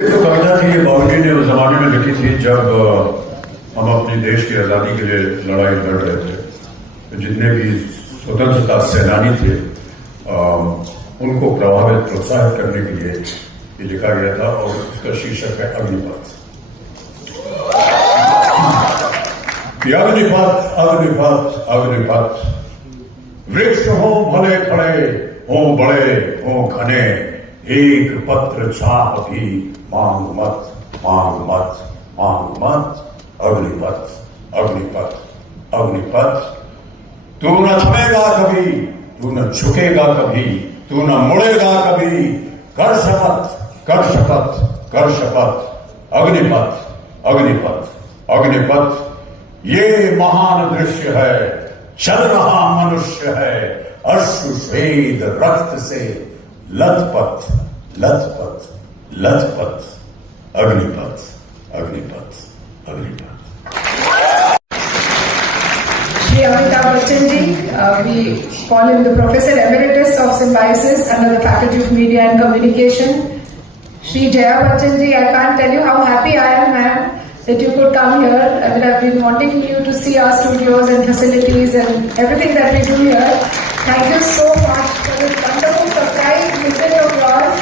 तो कविता थी, ये बाउंड्री ने उस जमाने में लिखी थी जब हम अपने देश की आज़ादी के लिए लड़ाई लड़ रहे थे। तो जितने भी स्वतंत्रता सेनानी थे उनको प्रोत्साहित करने के लिए ये लिखा गया था और इसका शीर्षक है अग्निपथ। अग्निपथ अग्निपथ अग्निपथ, वृक्ष हो भले खड़े हो बड़े हो घने, एक पत्र छाप भी मांग मत मांग मत मांग मत। अग्निपथ अग्निपथ अग्निपथ, तू न थमेगा कभी, तू न झुकेगा कभी, तू न मुड़ेगा कभी, कर शपथ कर शपथ कर शपथ। अग्निपथ अग्निपथ अग्निपथ, ये महान दृश्य है, चल रहा मनुष्य है, अश्रु स्वेद रक्त से लथपथ लथपथ लथपथ। Agnipath Agnipath Agnipath. Shri Amitabh Bachchan ji, we call him the Professor Emeritus of Symbiosis under the Faculty of Media and Communication. Shri Jaya Bachchan ji, I can't tell you how happy I am, ma'am, that you could come here. I mean, I've been wanting you to see our studios and facilities and everything that we do here. Thank you so much for this wonderful surprise visit of yours.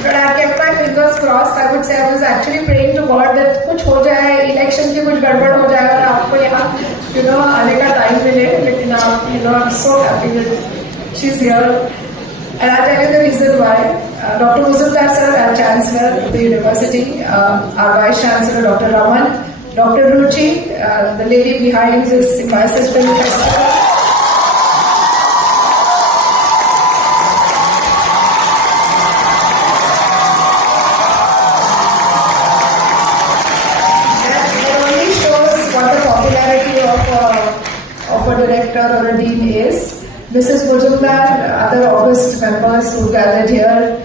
But I kept my fingers crossed. I would say I was actually praying to God that कुछ हो जाए, election की कुछ गड़बड़ हो जाए और आपको यहाँ आने का टाइम मिले. लेकिन आप I'm so happy that she's here. And I'll tell you the reason why. Dr. Muzumdar sir, our Chancellor of the University, our Vice Chancellor Dr. Raman, Dr. Ruchi, the lady behind this Symbiosis Film Festival. Director or a dean is. Mrs. Mujumdar, other August members who gathered here,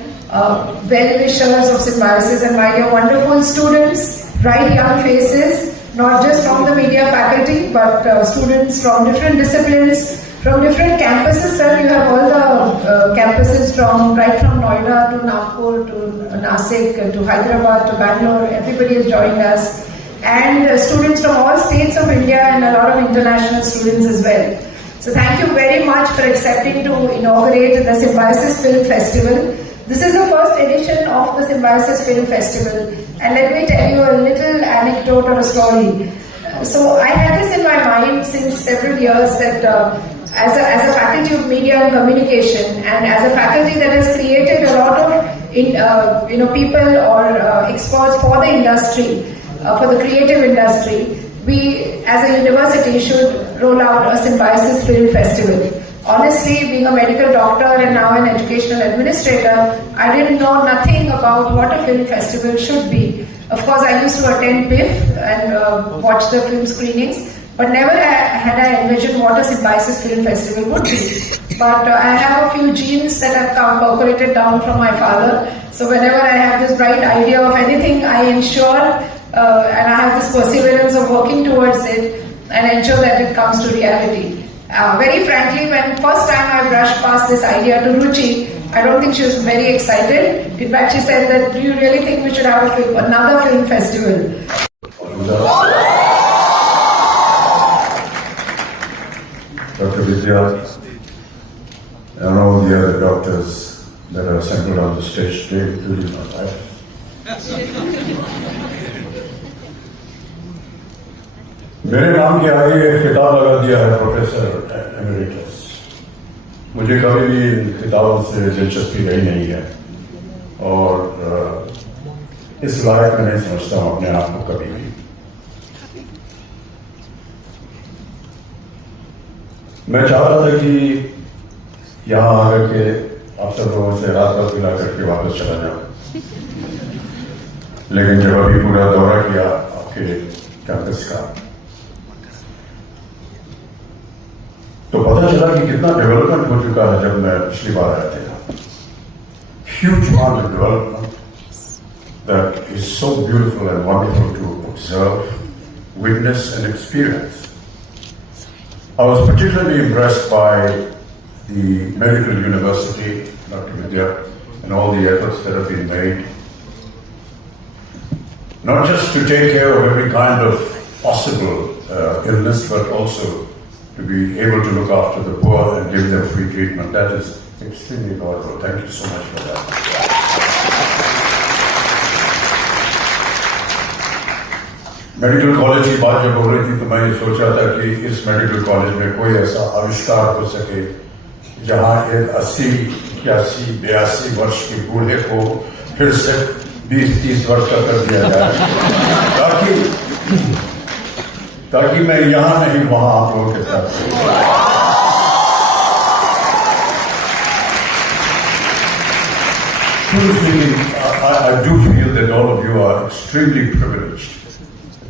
well-wishers of Symbiosis, and my dear wonderful students, bright young faces, not just from the media faculty, but students from different disciplines, from different campuses. Sir, you have all the campuses right from Noida to Nagpur to Nasik to Hyderabad to Bangalore. Everybody is joining us. And students from all states of India and a lot of international students as well. So thank you very much for accepting to inaugurate the Symbiosis Film Festival. This is the first edition of the Symbiosis Film Festival. And let me tell you a little anecdote or a story. So I had this in my mind since several years that as a faculty of media and communication and as a faculty that has created a lot of people or experts for the industry, for the creative industry, we as a university should roll out a Symbiosis Film Festival. Honestly, being a medical doctor and now an educational administrator, I didn't know nothing about what a film festival should be. Of course, I used to attend PIF and watch the film screenings, but never had I envisioned what a Symbiosis Film Festival would be. But I have a few genes that have come percolated down from my father. So whenever I have this bright idea of anything, I ensure and I have this perseverance of working towards it and ensure that it comes to reality. Very frankly, when first time I brushed past this idea to Ruchi, I don't think she was very excited. In fact, she said that, do you really think we should have another film festival? Dr. Vidya and all the other doctors that are assembled on the stage today, including my wife. मेरे नाम के आगे एक खिताब लगा दिया है professor emeritus. मुझे कभी भी इन किताबों से दिलचस्पी रही नहीं है और इस लायक मैं नहीं समझता हूं अपने आप को कभी भी। मैं चाह रहा था कि यहां आकर के आप सब लोगों से रात भर मिला करके वापस चला जाऊं, लेकिन जब अभी पूरा दौरा किया आपके कैंपस का तो पता चला कि कितना डेवलपमेंट हो चुका है जब मैं पिछली बार आया था। Huge amount of development that is so beautiful and wonderful to observe, witness and experience. I was particularly impressed by the medical university, Dr. Vidya, and all the efforts that have been made not just to take care of every kind of possible illness, but also to be able to look after the poor and give them free treatment. That is extremely laudable. Thank you so much for that. Medical college की बात जब हो रही थी तो मैं ये सोचा था कि इस मेडिकल कॉलेज में कोई ऐसा आविष्कार हो सके जहां एक 80, 81, 82 वर्ष के बूढ़े को फिर से 20-30 वर्ष का कर दिया जाए ताकि मैं यहां नहीं वहां आप लोगों के साथ I do feel that all of you are extremely privileged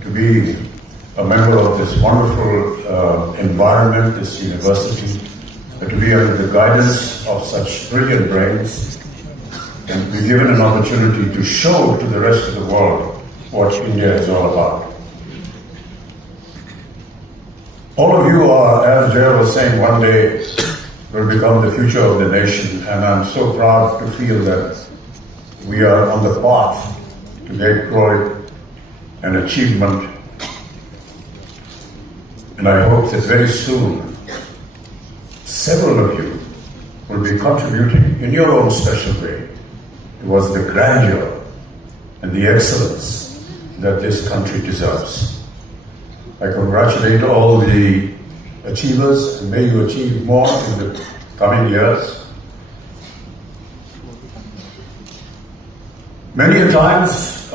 to be a member of this wonderful environment, this university, to be under the guidance of such brilliant brains, and be given an opportunity to show to the rest of the world what India is all about. All of you are, as Jay was saying, one day will become the future of the nation, and I'm so proud to feel that we are on the path to great glory and achievement. And I hope that very soon, several of you will be contributing in your own special way towards the grandeur and the excellence that this country deserves. I congratulate all the achievers, and may you achieve more in the coming years. Many a times,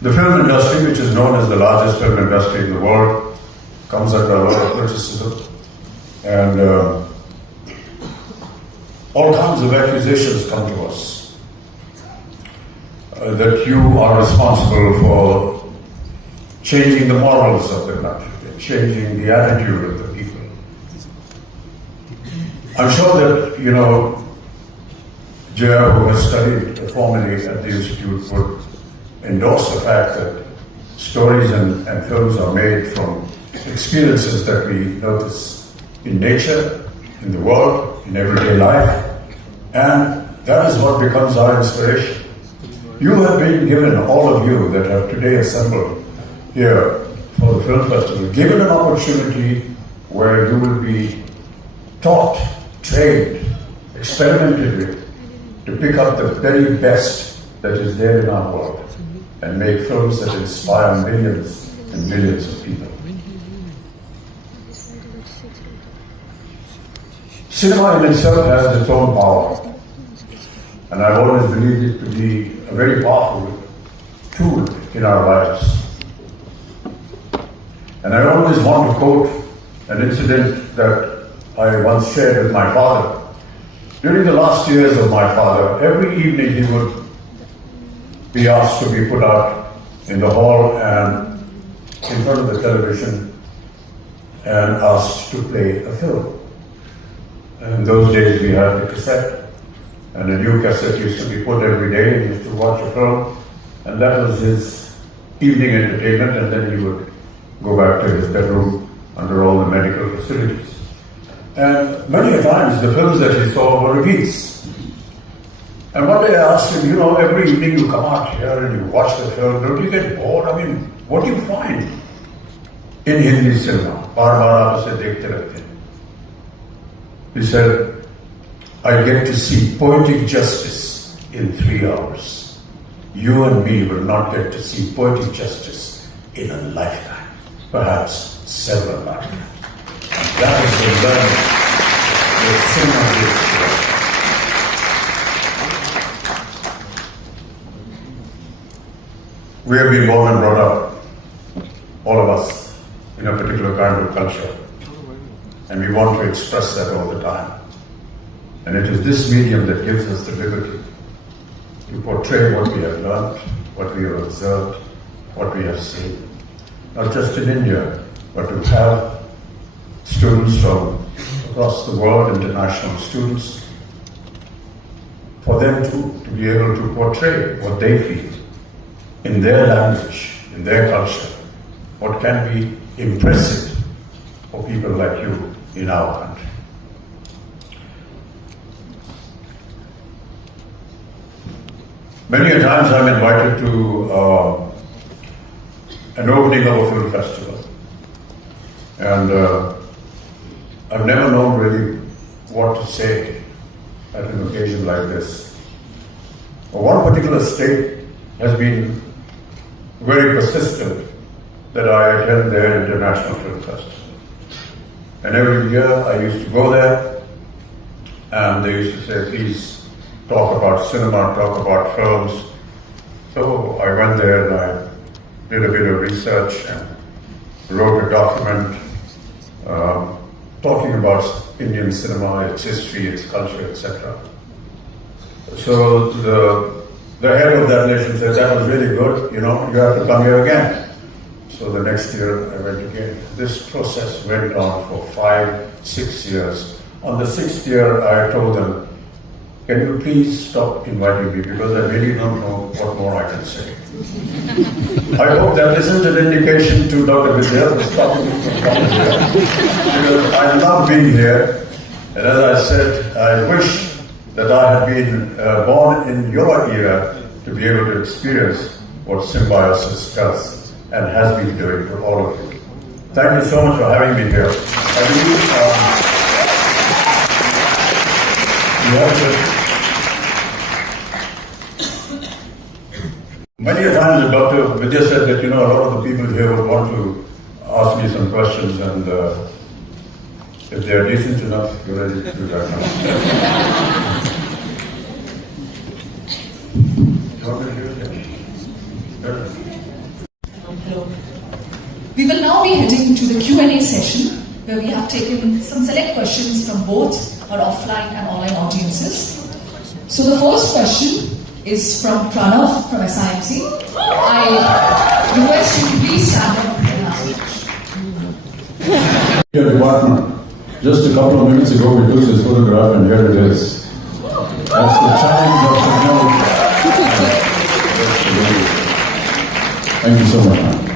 the film industry, which is known as the largest film industry in the world, comes under a lot of criticism, and all kinds of accusations come to us that you are responsible for changing the morals of the country, changing the attitude of the people. I'm sure that, you know, Jaya, who has studied formally at the Institute, would endorse the fact that stories and films are made from experiences that we notice in nature, in the world, in everyday life, and that is what becomes our inspiration. You have been given, all of you that have today assembled here for the film festival, given an opportunity where you will be taught, trained, experimented with, to pick up the very best that is there in our world and make films that inspire millions and millions of people. Cinema in itself has its own power, and I've always believed it to be a very powerful tool in our lives. And I always want to quote an incident that I once shared with my father. During the last years of my father, every evening he would be asked to be put out in the hall and in front of the television and asked to play a film. And in those days we had the cassette, and a new cassette used to be put every day. He used to watch a film, and that was his evening entertainment, and then he would go back to his bedroom under all the medical facilities. And many a times the films that he saw were repeats. And one day I asked him, you know, every evening you come out here and you watch the film, don't you get bored? I mean, what do you find in Hindi cinema? Baar-baar aap use dekhte rehte hain. He said, I get to see poetic justice in 3 hours. You and me will not get to see poetic justice in a lifetime, perhaps several lifetimes. That is the learning that cinema gives to us. We have been born and brought up, all of us, in a particular kind of culture. And we want to express that all the time. And it is this medium that gives us the liberty to portray what we have learned, what we have observed, what we have seen. Not just in India, but to have students from across the world, international students, for them to be able to portray what they feel in their language, in their culture, what can be impressive for people like you in our country. Many a times I'm invited to an opening of a film festival, and I've never known really what to say at an occasion like this. One particular state has been very persistent that I attend their International Film Festival. And every year I used to go there, and they used to say, please talk about cinema, talk about films. So I went there and I did a bit of research and wrote a document talking about Indian cinema, its history, its culture, etc. So the head of that nation said, that was really good, you have to come here again. So the next year I went again. This process went on for 5-6 years. On the 6th year I told them, can you please stop inviting me, because I really don't know what more I can say. I hope that isn't an indication to Dr. Vidya for stopping me from coming here, because I love being here, and as I said, I wish that I had been born in your era to be able to experience what Symbiosis does and has been doing to all of you. Thank you so much for having me here. I believe you have to. Many times Dr. Vidya said that, a lot of the people here would want to ask me some questions, and if they are decent enough, you're ready to do that now. Hello. We will now be heading into the Q&A session, where we have taken some select questions from both our offline and online audiences. So the first question is from Pranav from SIMC. I request you to please stand up and ask the question. Your department. Just a couple of minutes ago we took this photograph and here it is. That's the challenge of technology. Thank you so much.